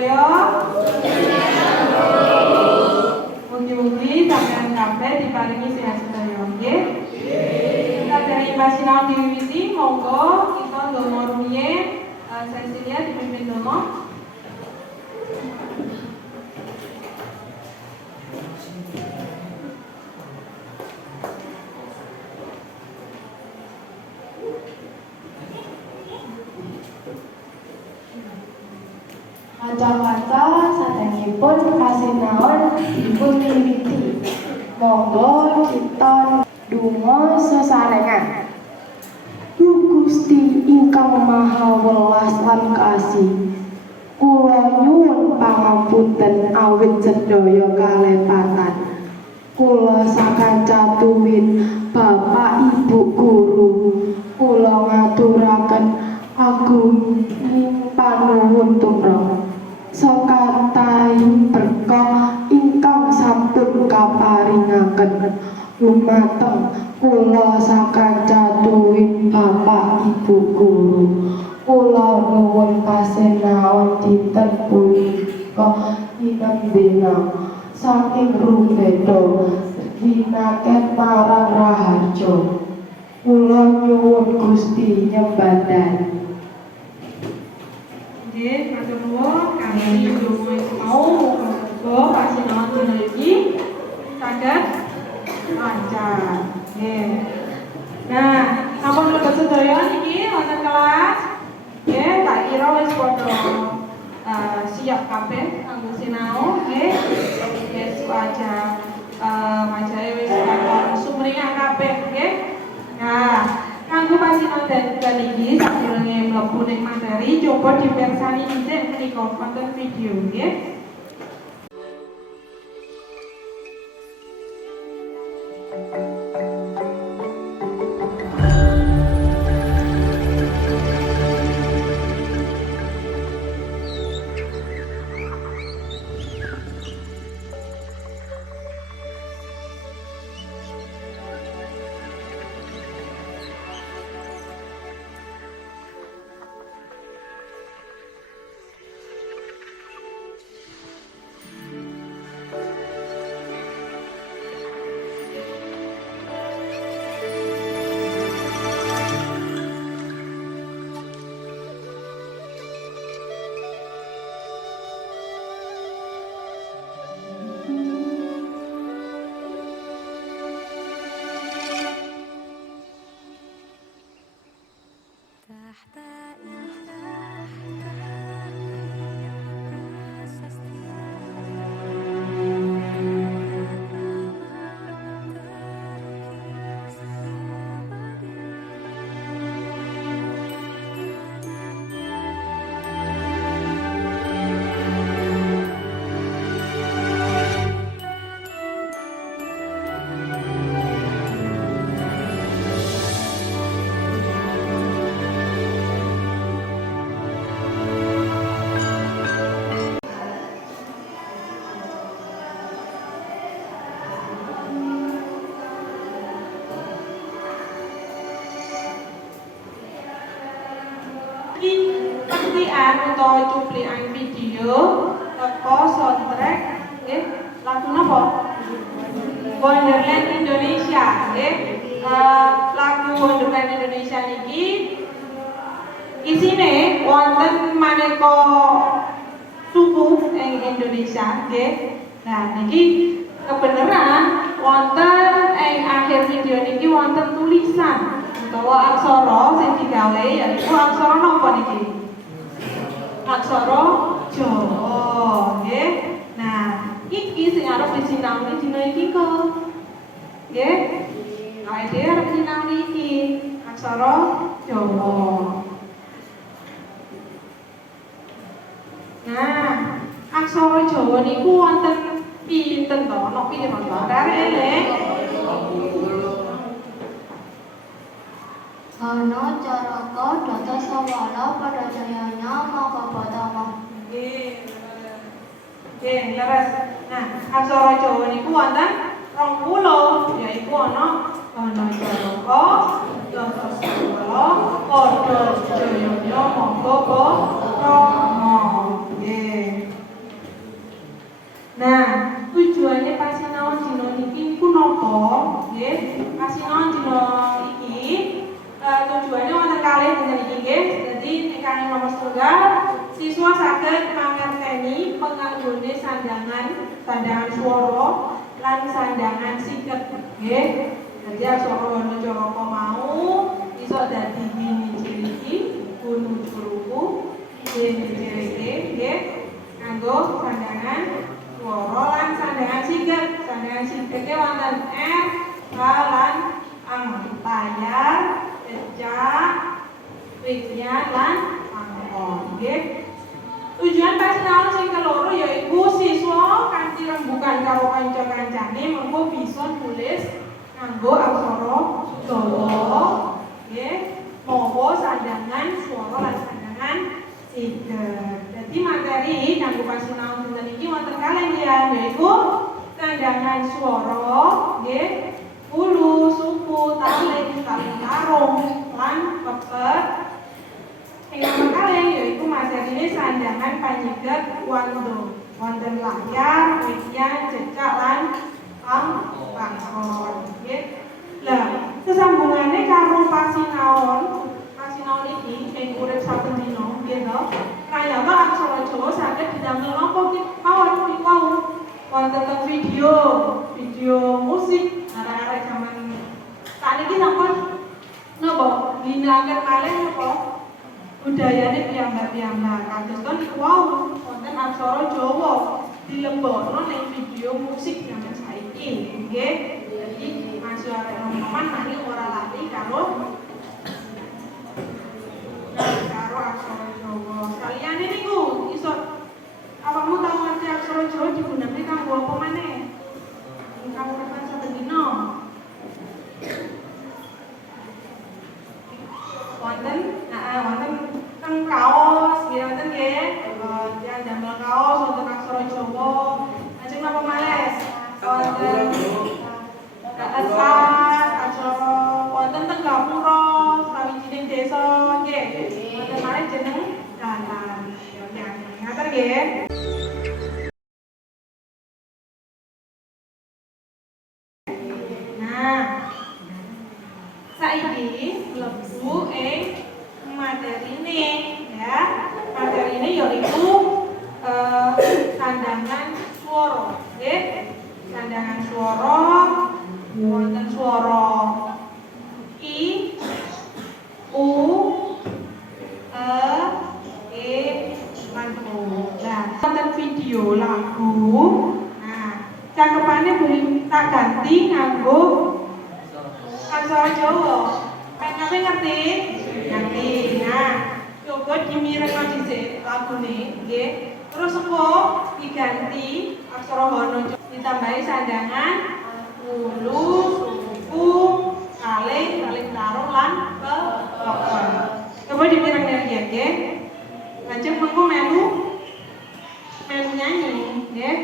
sedaya. Mugi-mugi sampeyan kabeh diparingi sehat sedaya nggih. Sadaya pasinaon diwiwiti, monggo kita ndonga rumiyin sesinya dipimpin ndonga. Kaca-kaca sadèrèngipun pasinaon dipun wiwiti. Monggo kita ndonga sesarengan. Duh Gusti ingkang Maha Welas lan Kasih, kula nyuwun pangapunten awit sedaya kalepatan. Kula sakanca tuwin Bapak Ibu guru, kula ngaturaken agung panuwun tumrap sakantahing berkah ingkang sampun kaparingaken lumateng kula sakanca tuwin Bapak Ibu guru. Kula nuwun pasinaon dinten punika dinten saking rubedo winaken marang raharja. Kula nyuwun Gusti nyembadan. Nggih, matur nuwun kami ndonga mau muga pasinaon dina iki saged lancar. Nggih. Nah, sampun lebet sedaya niki wonten kelas. Nggih, tak kira wis padha siap kabeh kanggo sinau nggih. Wis wajah wajahe wis katon sumringah kabeh nggih. Nah, kanggo pasinaon dan iki sadurunge mlebu ning materi coba dipirsani dhisik menika wonten video nggih. Pencerian utawa cuplikan video teko soundtrack nggih lagu napa? Wonderland Indonesia nggih. Lagu Wonderland Indonesia niki isine wonten maneka suku ing Indonesia nggih. Nah niki kebenaran wonten ing akhir video niki wonten tulisan utawa aksara sing digawe yaiku aksara napa niki? Aksara Jawa nggih. Nah, iki sing arep disinaoni dina iki kok. Nggih. Awake dhewe arep disinaoni iki aksara Jawa. Nah, aksara Jawa niku wonten pinten to? Ana pinten to? Arek-arek. Ana Caraka Data Sawala Padajayana Makapatama. Nggih. Nggih, leres. Nah, aksara Jawa niku wonten 20 yaiku ana Caraka, Data Sawala, Padajayana Makapatama. Nggih. Nah, tujuannya pasinaon dina niki ku napa? Nggih, pasinaon dina iki tujuannya wonten kalih dinten iki nggih. Dadi ingkang nomor setunggal siswa saged mangerteni penganggone sandangan swara lan sandangan siket nggih. Dadi aksara Wana Caraka mau iso dadi gini-gini gunu curuku gini-gini nggih nganggo sandangan swara lan sandangan siket. Sandangan sikete wonten R, H lan ang tayar, cecak, wigyan lan angkon nggih. Tujuan pasinaon sing keloro yaiku siswa kanthi rembugan karo kanca-kancane mengko bisa nulis nganggo aksara Jawa nggih, mawa sandangan swara lan sandangan siket. Dadi materi kanggo pasinaon dinten iki wonten kalih liyan yaiku sandangan swara nggih, ulu, suku, taling, tarung lan pepet. Yang kalih yaiku materine sandangan panyiket wando wonten layar, wigyan, cecak lan angkon nggih. Lah, sesambungane karo pasinaon iki ing urip saben dina nggih to. Kayata aksara Jawa saged didamel napa wau wonten teng video musik arek-arek jaman sakniki sampun napa ginakaken malih napa budayane piyambak-piyambak kados kon niku wau wonten aksara Jawa dilebokno ning video musik jaman saiki nggih. Jadi masuk arek nom-noman mari ora lali karo aksara Jawa. Saliyane niku iso apamu tau ngerti aksara Jawa digunakake kanggo apa maneh? Ingkang urip saben dina. Wonten teng kaos nggih wonten nggih. Yang damel kaos wonten aksara Jawa. Lajeng napa malih? Wonten Kaesat, aksara wonten teng Gapura, sawijining desa nggih. Wonten malih jeneng dalan. Ngaten nggih. Nah, saiki mlebu ing materine ya. Materine yaiku sandangan swara nggih. Sandangan swara wonten swara I, U, E, lan O. Nah, wonten video lagu. Nah, cakepane boleh tak ganti nganggo aksara Jawa. Pengen ngerti? Ngerti. Nah, coba dimirengno dhisik lagune nggih. Terus engko diganti aksara Wana ditambahi sandangan ulu, suku, kalih, tarung lan pepet. Coba dimirengno nggih. Lajeng mengko melu nyanyi nggih.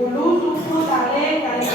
Ulu, suku, tale, kali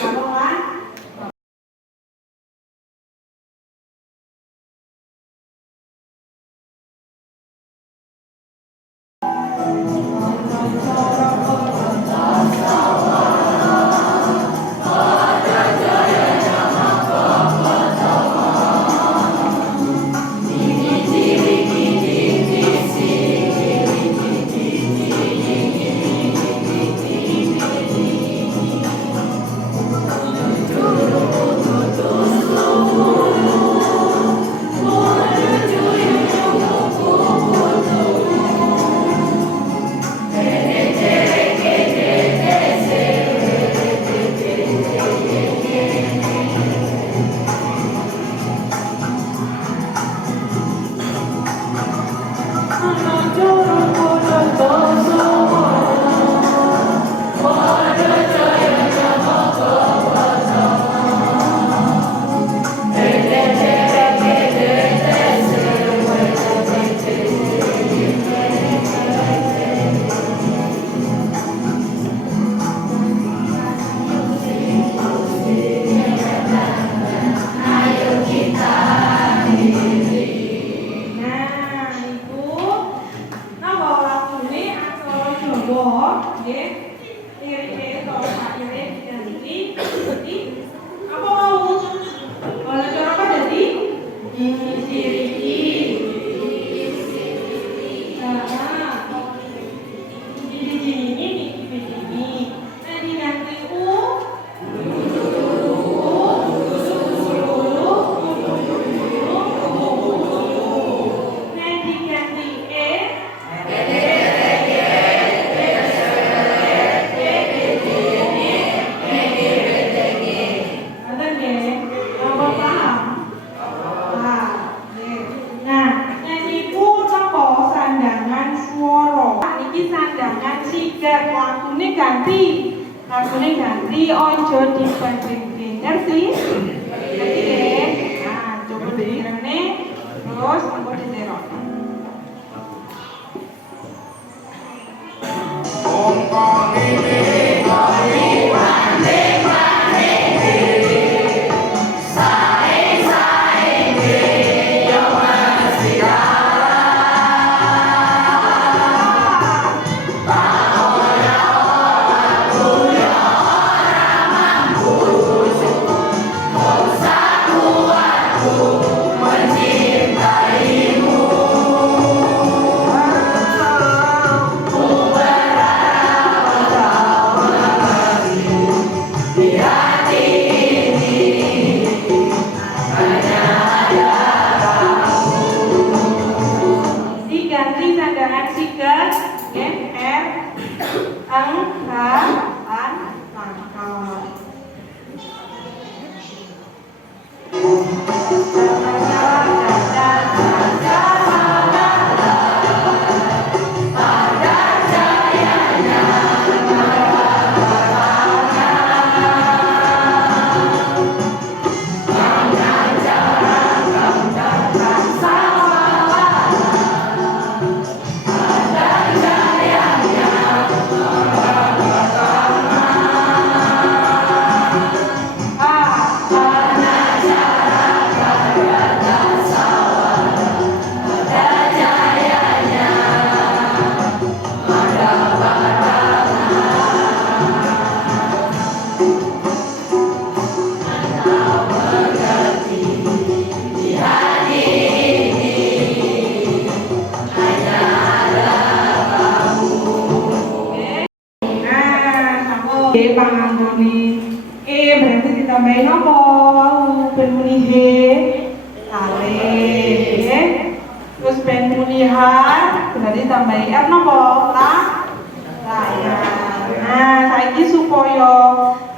wo nggih iri to iri diganti di apa mau oleh cara apa jadi iri lakune ganti ojo dibandingke ngerti? Ngerti nggih? Nah, coba dikirane terus engko diterok. Panganggoné berarti ditambahin apa? Ben muni he kale nggih. Terus ben muni ha berarti tambahin r napa? Layar. Nah, saiki supaya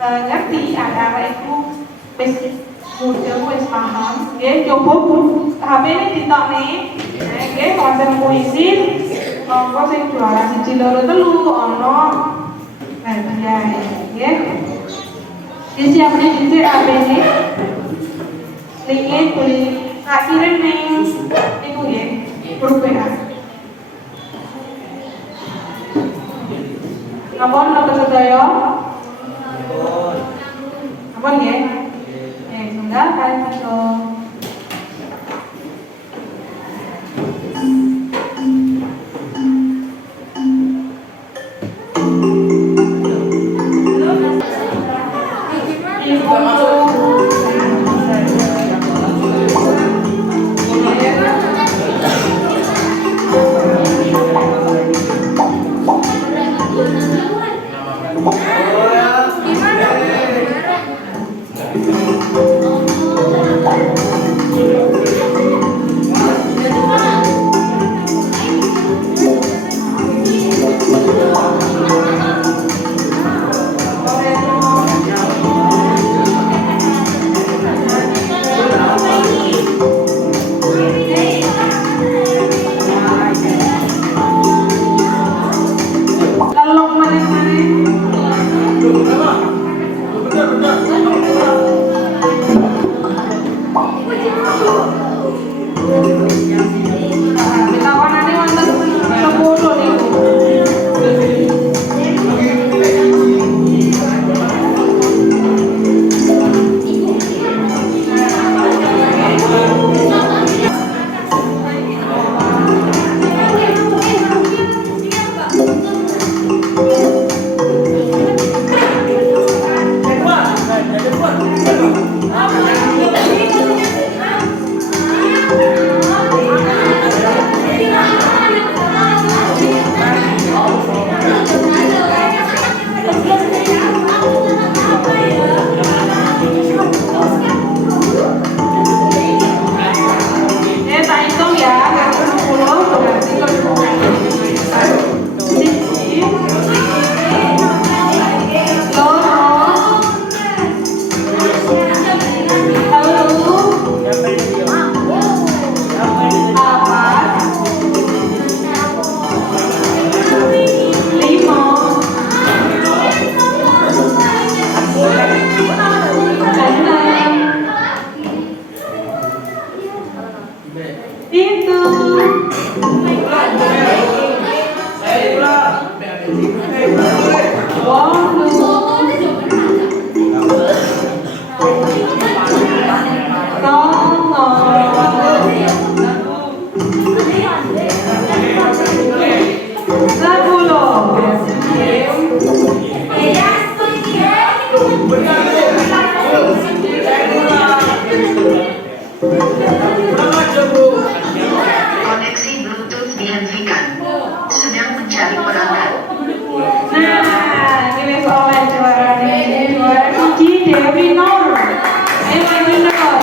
ngerti arek iku wis mudeng wis paham nggih, coba HP-ne ditokne. Nggih, konten puisi monggo sing juara 1 2 3 ana hadiah ya. Disiapin dhisik HP-ne. Linke boleh tak kirim ning niku nggih, grup WA. Ampun Bapak sedaya. Ampun nggih. Tunggal kali kita. Koneksi Bluetooth dihentikan. Sedang mencari perangkat. Nah, ini wis oleh juara nih. Juara siji Dewi Nur. Ayo maju Nur.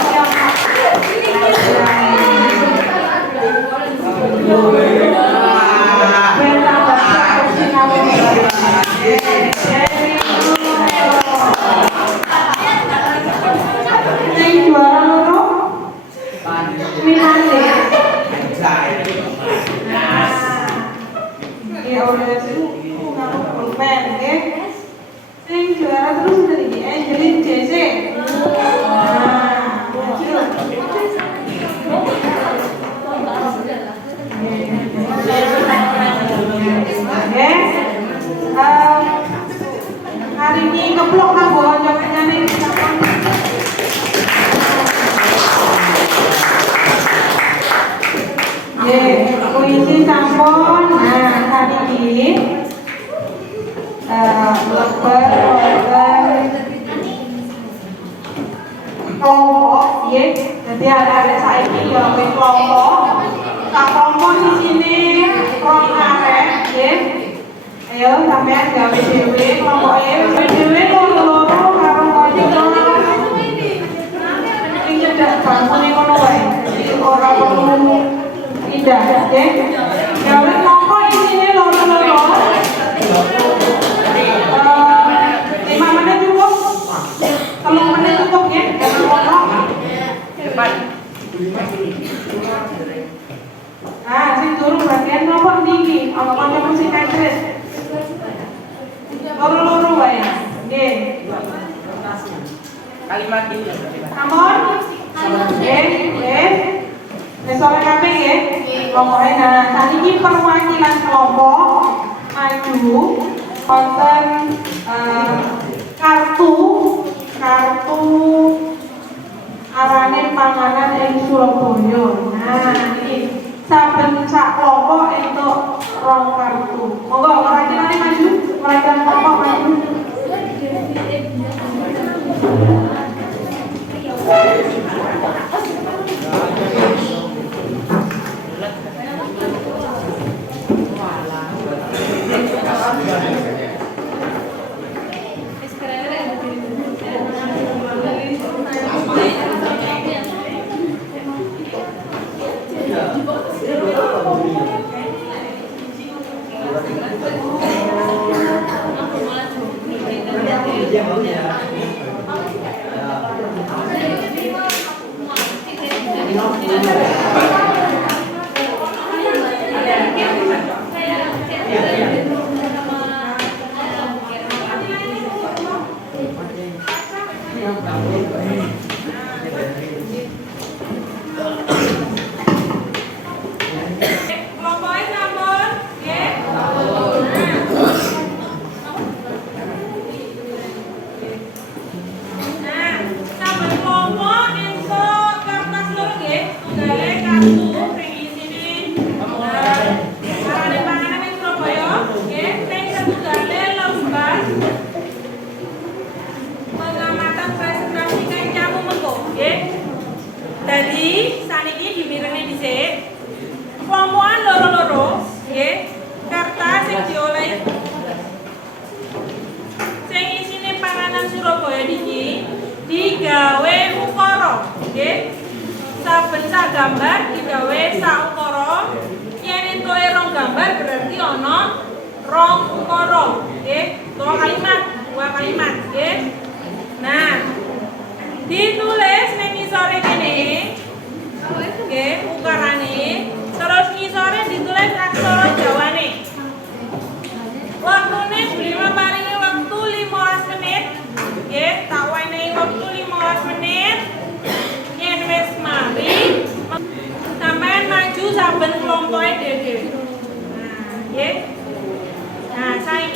Hari ini keplok nang bawa coketnya nih. Puisi sampun. Nah, hari ini lebar kelompok, jadi ada saiki ya kelompok. Tak kelompok di sini rong arek, ayo sampean gawe dhewe kelompoke dhewe loro karo kanca. Sing cedak bangkune ngono wae. Ora perlu pindah, nggih. Gawe kelompok isine loro-loro. 5 menit cukup. 3 menit cukup nggih, kelompok. Nah, sing turu bagian kelompok niki, ana kanca musik Inggris. Loro-loro wae. Nggih. Kalimat ini. Sampun? Nggih. Wis ora kabeh nggih. Kelompoke nah, saniki perwakilan kelompok maju wonten kartu arane panganan ing Surabaya. Nah, iki saben sak kelompok entuk 2 kartu. Monggo perwakilanane maju, perwakilan kelompok maju. Digawe ukara, nggih. Saben sak gambar digawe sak ukara. Yen entuke 2 gambar berarti ana 2 ukara, nggih. 2 kalimat, nggih. Nah, ditulis ning ngisore kene. Nggih, ukarane. Terus ngisore ditulis aksara Jawane. Waktune beliau paringi waktu 15 menit. Nggih, tak wenehi waktu 15 menit. Yen wis mari sampean maju saben kelompoke dhewe. Nah, nggih. Nah, saiki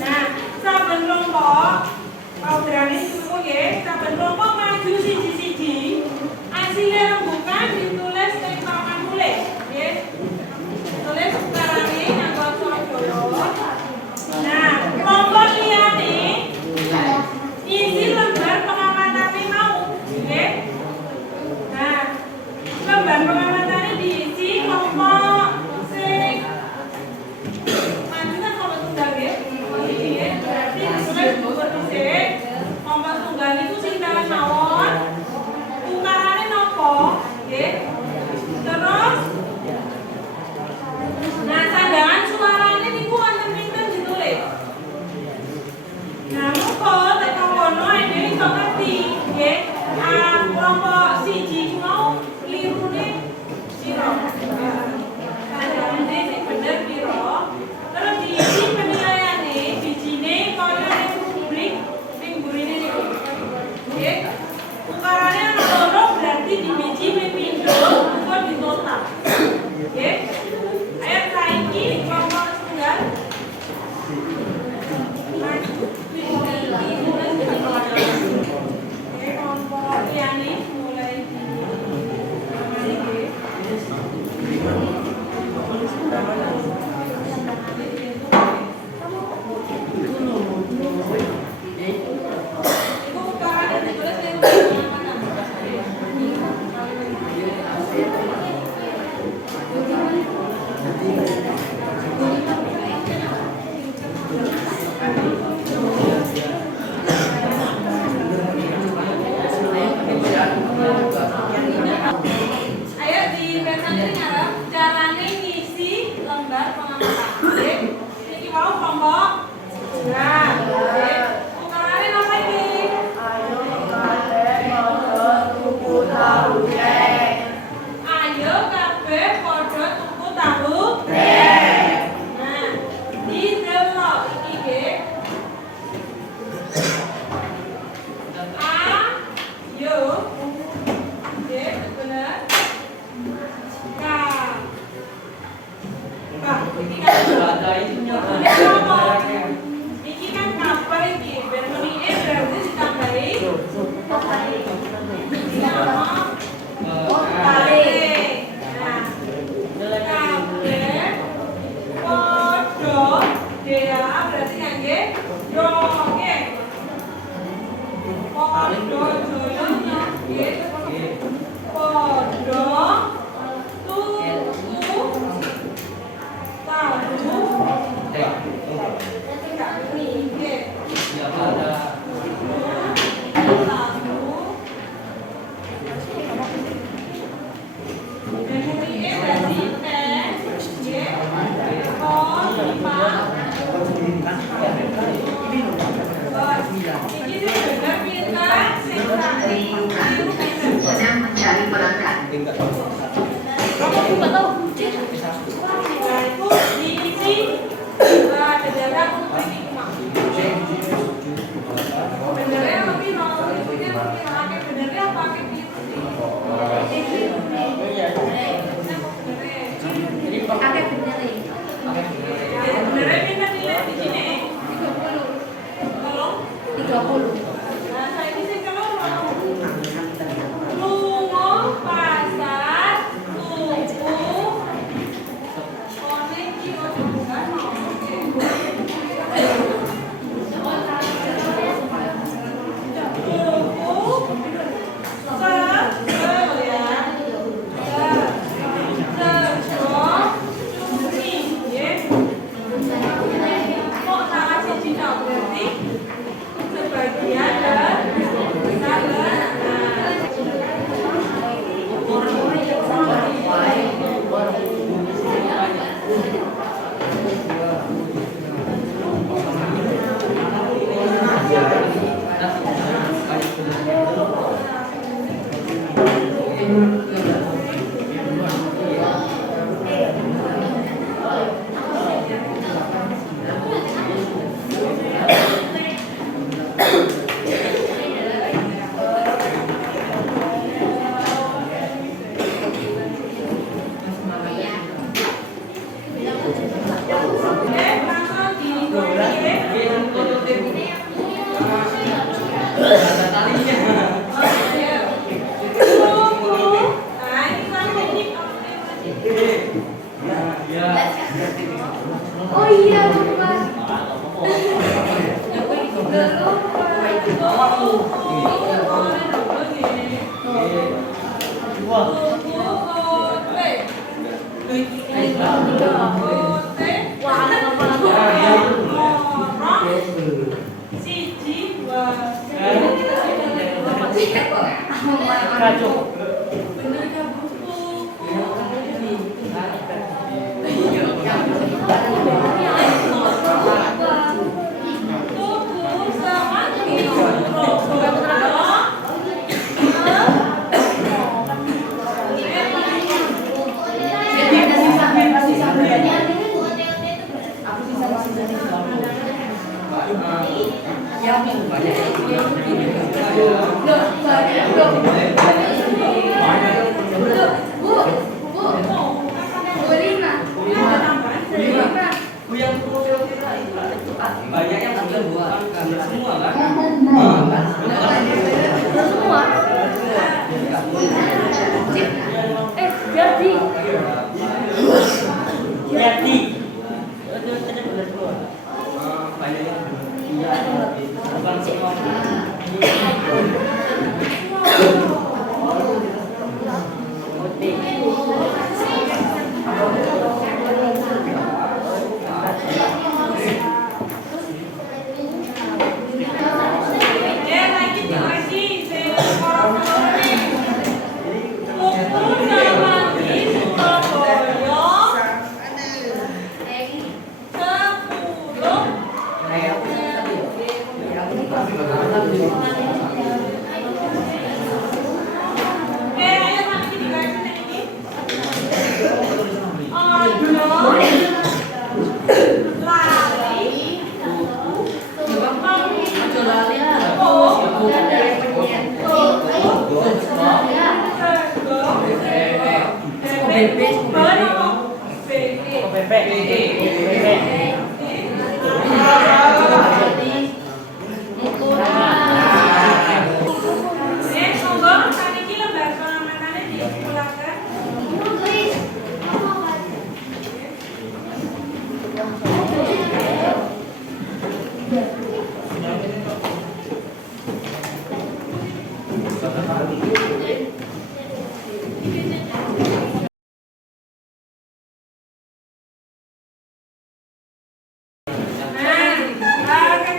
Nah, saben kelompok paudrane semua ya, saben kelompok maju siji. berarti di biji pindho engko ditotal. Nggih. Ayo saiki kelompok setunggal. Kelompok liyane mulai ayo di versi ini ngarep carane ngisi lembar pengamatan. Iki mau kelompok. Nah, ukarane apa iki? Ayo kabeh padha tuku tahu. Nah, didelok iki nggih. Ayo. Nggih, bener. Iki kan kabar iki, bermuni berarti ditambahi berarti ngangge do nggih. Padha joyo nggih. Padha tuku tahu. Sedang mencari perangkat. Oh iya, bukan.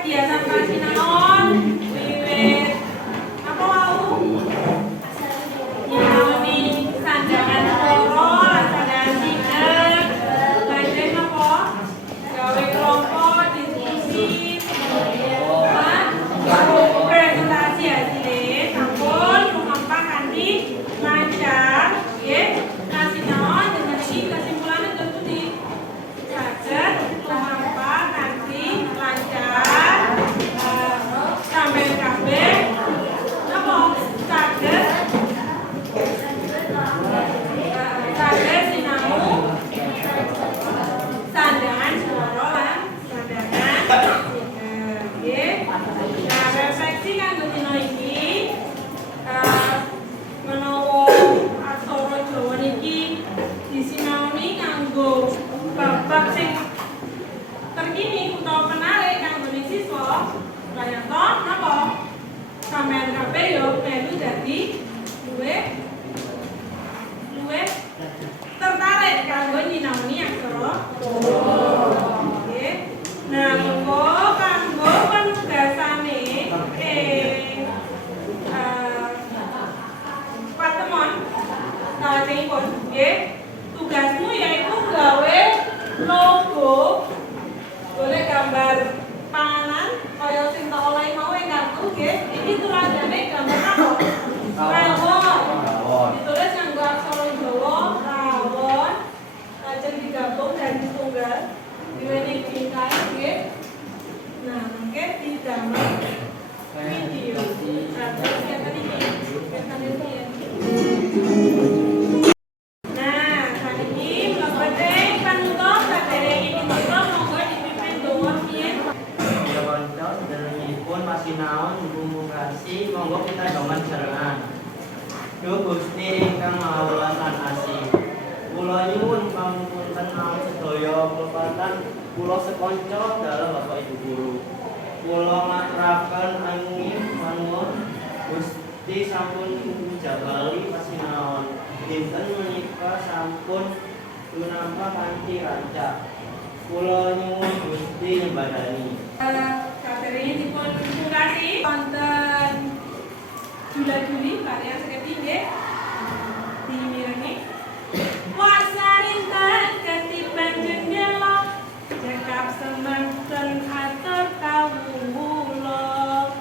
Kegiatan pasinaon wiwit apa wau? Nyinaoni sandangan loro, sandangan tiga, lajeng apa? Gawe kelompok, diskusi, presentasi hasilnya, sampun lumampah kanthi lancar, nggih. Pasinaon dengan iki kesimpulannya tentu di saged lumampah kanthi lancar. Sampai kabeh napa saged sinau sandangan swara lan sandangan nggih. Nah, refleksi kanggo dina iki menawa aksara Jawa niki disinaoni kanggo bab-bab sing terkini utawa menarik kanggo siswa. Kaya toh napa? Sampeyan kabeh yo melu dadi luwih tertarik kanggo nyinaoni aksara nggih. Nah, monggo kanggo penugasane patemon kawatipun nggih. Tugasmu yaiku gawe logo boleh gambar panganan kaya sing tak olehi mau ing kartu nggih. Iki tuladhane gambar apa? Rawon. Ditulis nganggo aksara Jawa rawon. Lajeng digabung dadi tunggal. Diwenehi bingkai nggih. Nah, mangke didamel video. Nah, terus kegiatan iki. Kegiatan iki. Nah, saniki mlebete panutup saderenge ditutup monggo dipimpin donga piye. Ya kanca sedherekipun pasinaon mungkasi monggo kita dongan serengan. Duh Gusti ingkang Maha Welas lan Asih. Kula nyuwun pangapunten awit sedaya pelepatan kula sekanca dalem Bapak Ibu guru. Kula ngaturaken angin manuwun Gusti sampun njabali pasinaon. Dinten menika sampun tunampa kanthi rancak. Kula nyuwun Gusti nyembadani. Saderenge dipun pungkasi wonten Jula-juli karya seketi nggih. Dimirengi wasarinten ketiban jendela cekap semanten atur kawula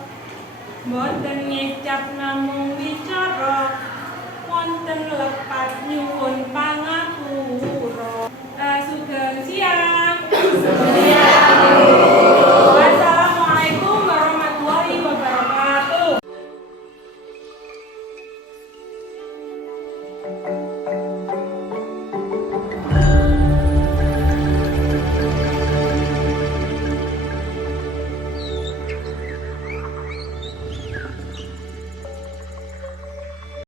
boten ngecap namung wicara wonten lepat nyuwun pangapura. Sugeng siang. Wassalamualaikum warahmatullahi wabarakatuh.